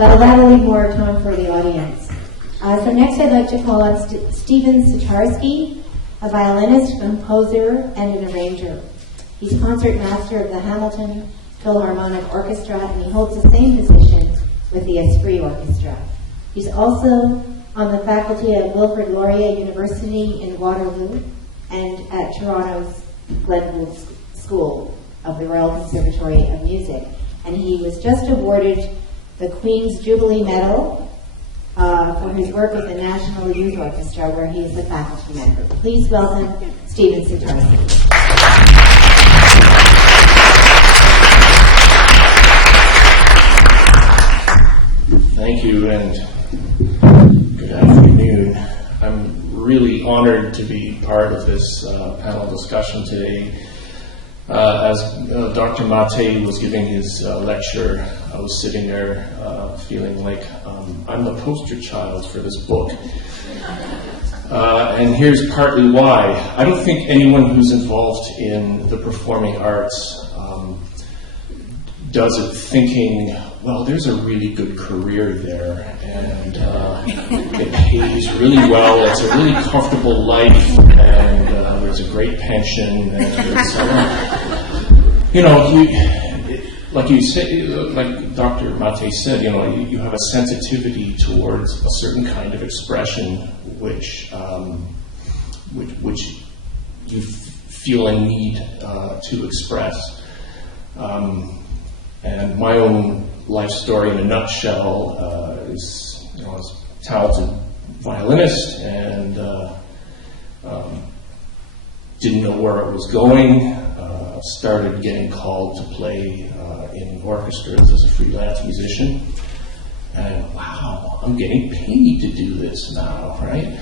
But that'll leave more time for the audience. So next I'd like to call on Stephen Sitarski, a violinist, composer, and an arranger. He's concert master of the Hamilton Philharmonic Orchestra, and he holds the same position with the Esprit Orchestra. He's also on the faculty at Wilfrid Laurier University in Waterloo and at Toronto's Glenn Gould School of the Royal Conservatory of Music. And he was just awarded the Queen's Jubilee Medal for his work with the National Youth Orchestra, where he is a faculty member. Please welcome Stephen Sitarski. Thank you, and good afternoon. I'm really honored to be part of this panel discussion today. As Dr. Mate was giving his lecture, I was sitting there feeling like I'm the poster child for this book. And here's partly why. I don't think anyone who's involved in the performing arts does it thinking, well, there's a really good career there, and it pays really well, it's a really comfortable life, and there's a great pension, and you know, like you say, like Dr. Mate said, you know, you have a sensitivity towards a certain kind of expression which you feel a need to express. And my own life story in a nutshell is, you know, I was a talented violinist and didn't know where it was going. Started getting called to play in orchestras as a freelance musician. And wow, I'm getting paid to do this now, right?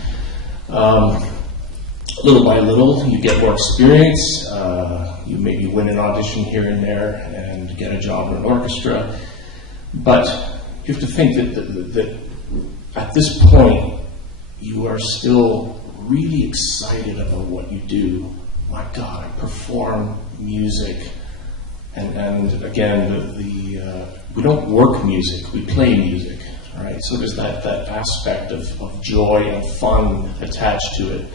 Little by little, you get more experience. You maybe win an audition here and there and get a job in an orchestra. But you have to think that at this point, you are still really excited about what you do. My God, I perform music. And again, we don't work music, we play music, right? So there's that aspect of joy and fun attached to it.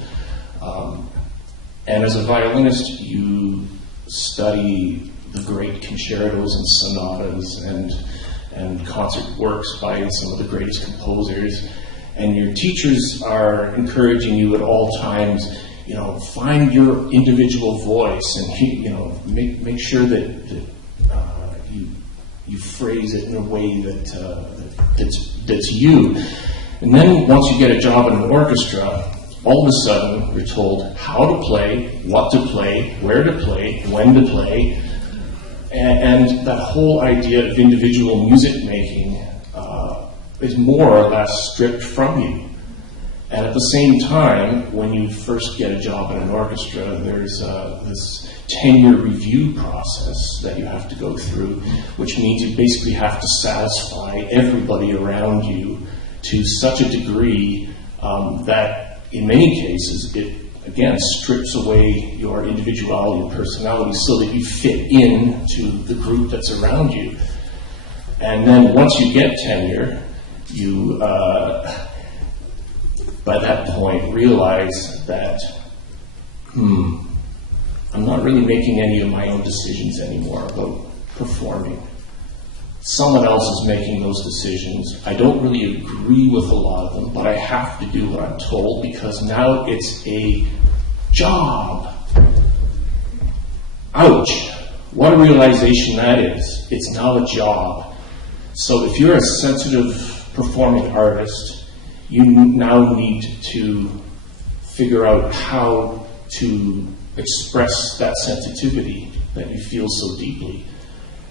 And as a violinist, you study the great concertos and sonatas and concert works by some of the greatest composers. And your teachers are encouraging you at all times, you know, find your individual voice and, you know, make sure that you phrase it in a way that's you. And then once you get a job in an orchestra, all of a sudden you're told how to play, what to play, where to play, when to play, and that whole idea of individual music making is more or less stripped from you. And at the same time, when you first get a job in an orchestra, there's this tenure review process that you have to go through, which means you basically have to satisfy everybody around you to such a degree that in many cases it, again, strips away your individuality and personality so that you fit into the group that's around you. And then once you get tenure, you by that point realize that I'm not really making any of my own decisions anymore about performing. Someone else is making those decisions. I don't really agree with a lot of them, but I have to do what I'm told because now it's a job. Ouch. What a realization that is. It's now a job. So if you're a sensitive performing artist, you now need to figure out how to express that sensitivity that you feel so deeply.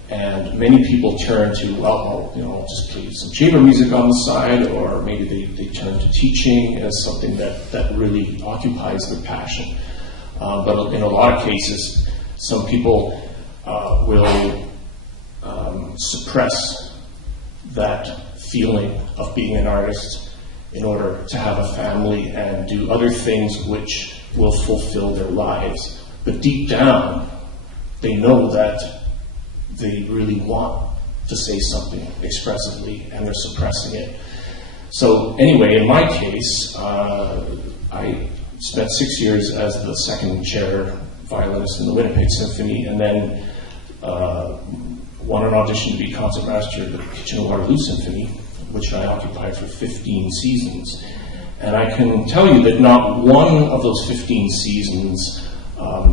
And many people turn to, well, you know, I'll just play some chamber music on the side, or maybe they turn to teaching as something that really occupies their passion. But in a lot of cases, some people will suppress that feeling of being an artist in order to have a family and do other things which will fulfill their lives. But deep down, they know that they really want to to say something expressively, and they're suppressing it. So anyway, in my case, I spent 6 years as the second chair violinist in the Winnipeg Symphony, and then won an audition to be concertmaster of the Kitchener-Waterloo Symphony, which I occupied for 15 seasons. And I can tell you that not one of those 15 seasons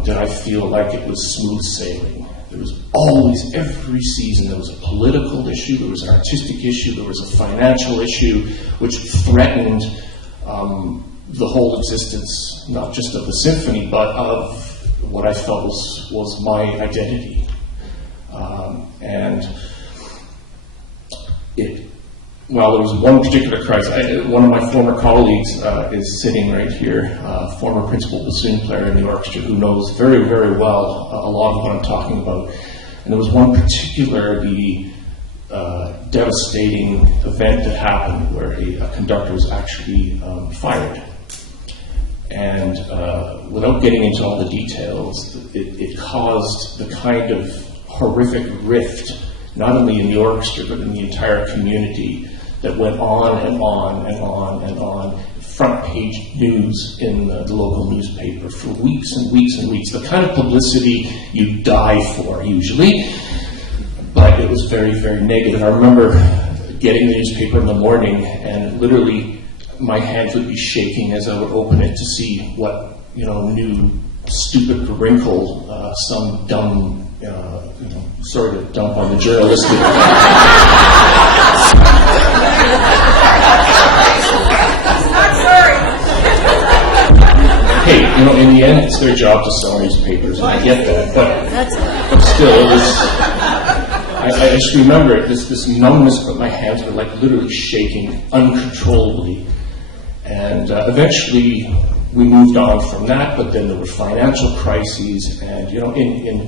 did I feel like it was smooth sailing. There was always, every season, there was a political issue, there was an artistic issue, there was a financial issue, which threatened the whole existence, not just of the symphony, but of what I felt was my identity. Well, there was one particular crisis. One of my former colleagues is sitting right here, former principal bassoon player in the orchestra, who knows very, very well a lot of what I'm talking about. And there was one particularly devastating event that happened where a conductor was actually fired. And without getting into all the details, it caused the kind of horrific rift, not only in the orchestra, but in the entire community, that went on and on and on and on. Front page news in the local newspaper for weeks and weeks and weeks. The kind of publicity you die for, usually. But it was very, very negative. I remember getting the newspaper in the morning, and literally my hands would be shaking as I would open it to see what, new stupid wrinkle some dumb, sorry to dump on the journalistic. Hey, in the end, it's their job to sell newspapers, and I get that, but still, it was, I just remember this numbness, but my hands were like literally shaking uncontrollably. And eventually, we moved on from that, but then there were financial crises, and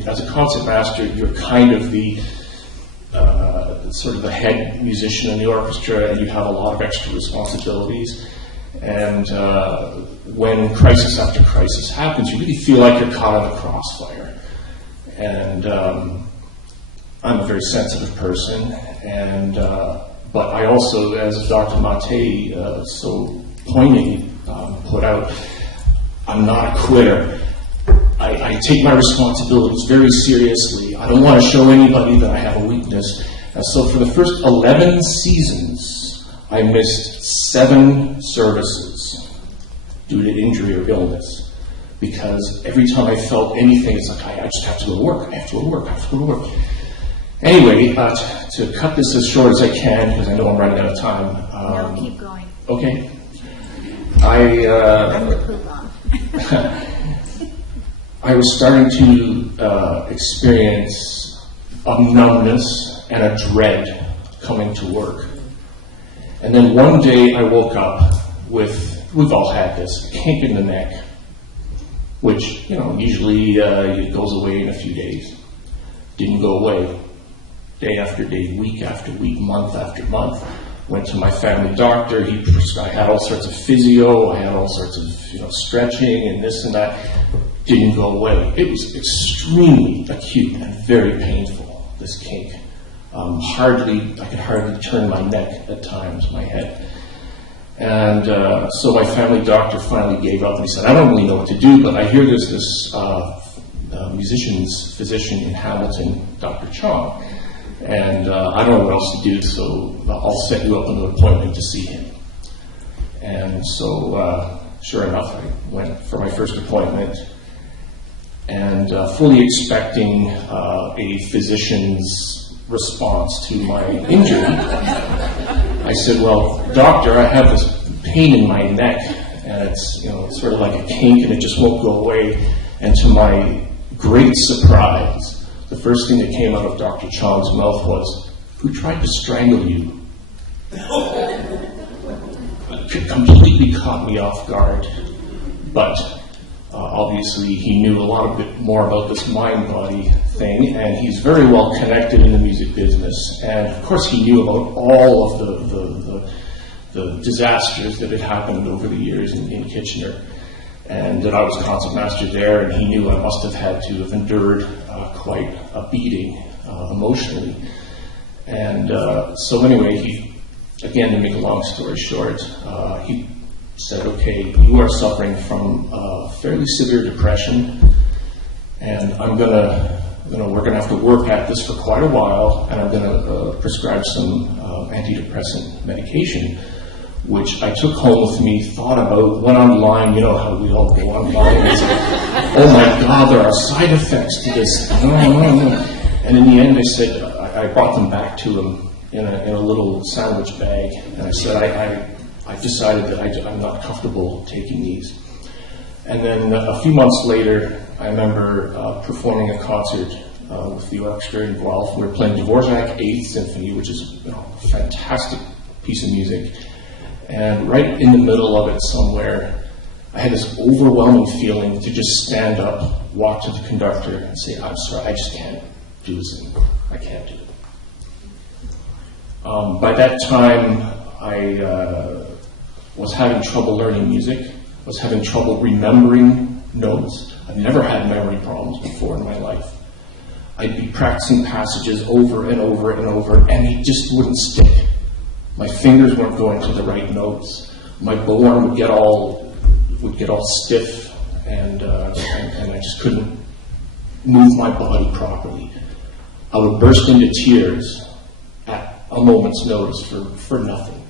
as a concertmaster, you're kind of the sort of the head musician in the orchestra, and you have a lot of extra responsibilities. And when crisis after crisis happens, you really feel like you're caught in the crossfire. And I'm a very sensitive person, and but I also, as Dr. Mate so poignantly put out, I'm not a quitter. I take my responsibilities very seriously. I don't want to show anybody that I have a weakness. And so for the first 11 seasons, I missed 7 services due to injury or illness. Because every time I felt anything, it's like, I just have to go to work. I have to go to work. I have to go to work. Anyway, to cut this as short as I can, because I know I'm running out of time. No, keep going. Okay. I'm the poop. I was starting to experience a numbness and a dread coming to work. And then one day I woke up with, we've all had this, kink in the neck, which, usually it goes away in a few days. Didn't go away. Day after day, week after week, month after month. Went to my family doctor. I had all sorts of physio. I had all sorts of stretching and this and that. Didn't go away. It was extremely acute and very painful, this kink. I could hardly turn my neck at times, my head. And so my family doctor finally gave up, and he said, I don't really know what to do, but I hear there's this musician's physician in Hamilton, Dr. Chong, and I don't know what else to do, so I'll set you up an appointment to see him. And so, sure enough, I went for my first appointment, and fully expecting a physician's response to my injury. I said, well, doctor, I have this pain in my neck, and it's sort of like a kink, and it just won't go away. And to my great surprise, the first thing that came out of Dr. Chong's mouth was, who tried to strangle you? It completely caught me off guard, but obviously he knew a lot bit more about this mind-body thing, and he's very well connected in the music business. And of course he knew about all of the disasters that had happened over the years in Kitchener, and that I was concertmaster there, and he knew I must have had to have endured quite a beating emotionally. And so anyway, again, to make a long story short, he said, okay, you are suffering from fairly severe depression, and we're gonna have to work at this for quite a while, and I'm gonna prescribe some antidepressant medication, which I took home with me, thought about, went online, you know how we all go online and say, oh my God, there are side effects to this. No. And in the end, I said, I brought them back to him in a little sandwich bag, and I said, I've decided that I'm not comfortable taking these. And then a few months later, I remember performing a concert with the orchestra in Guelph. We were playing Dvorak 8th Symphony, which is a fantastic piece of music. And right in the middle of it somewhere, I had this overwhelming feeling to just stand up, walk to the conductor, and say, I'm sorry, I just can't do this anymore. I can't do it. By that time, I was having trouble learning music, was having trouble remembering notes. I've never had memory problems before in my life. I'd be practicing passages over and over and over, and it just wouldn't stick. My fingers weren't going to the right notes. My bow arm would get all stiff, and I just couldn't move my body properly. I would burst into tears at a moment's notice for nothing.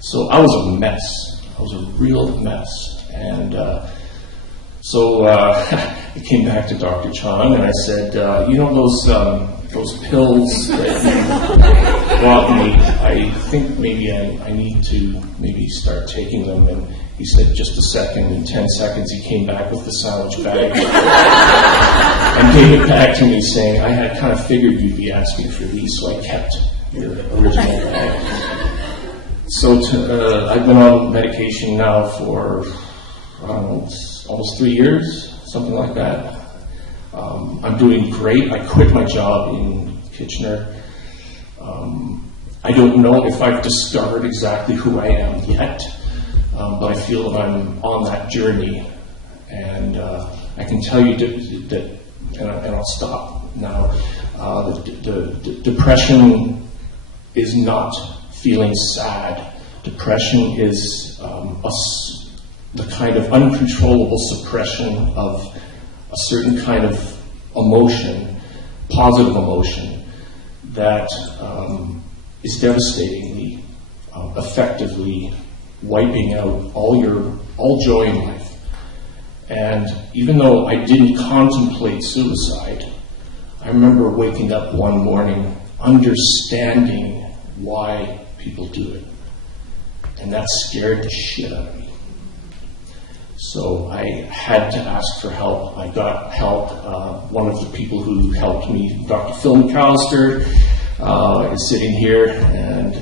So I was a mess. I was a real mess. And so I came back to Dr. Chong and I said, those pills that you brought me, I think maybe I need to maybe start taking them. And he said, just a second. In 10 seconds, he came back with the sandwich bag and gave it back to me saying, I had kind of figured you'd be asking for these, so I kept your original bag. So I've been on medication now for, I don't know, almost 3 years, something like that. I'm doing great. I quit my job in Kitchener. I don't know if I've discovered exactly who I am yet, but I feel that I'm on that journey. And I can tell you that and I'll stop now, the depression is not feeling sad. Depression is the kind of uncontrollable suppression of a certain kind of emotion, positive emotion, that is devastatingly, effectively wiping out all joy in life. And even though I didn't contemplate suicide, I remember waking up one morning understanding why people do it. And that scared the shit out of me. So I had to ask for help. I got help. One of the people who helped me, Dr. Phil McAllister, is sitting here, and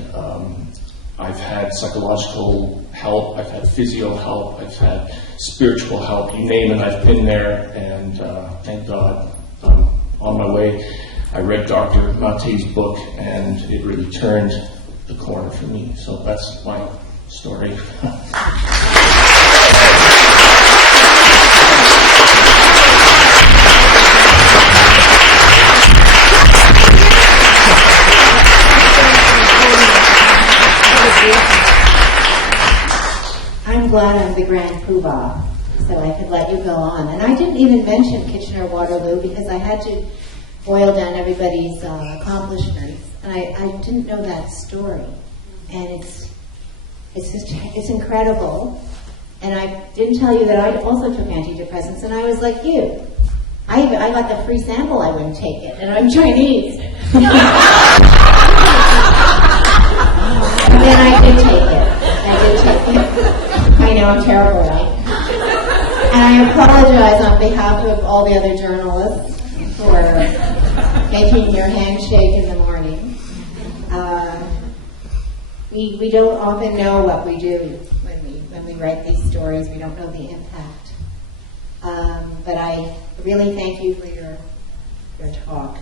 I've had psychological help, I've had physio help, I've had spiritual help, you name it, I've been there, and thank God I'm on my way. I read Dr. Mate's book, and it really turned the corner for me. So that's my story. I'm glad I'm the grand poobah, so I could let you go on. And I didn't even mention Kitchener-Waterloo because I had to boil down everybody's accomplishments, and I didn't know that story. And it's incredible. And I didn't tell you that I also took antidepressants, and I was like you. I got the free sample, I wouldn't take it, and I'm Chinese. And then I did take it. I know, I'm terrible, right? And I apologize on behalf of all the other journalists for making your handshake in the morning. We don't often know what we do when we write these stories. We don't know the impact. But I really thank you for your talk.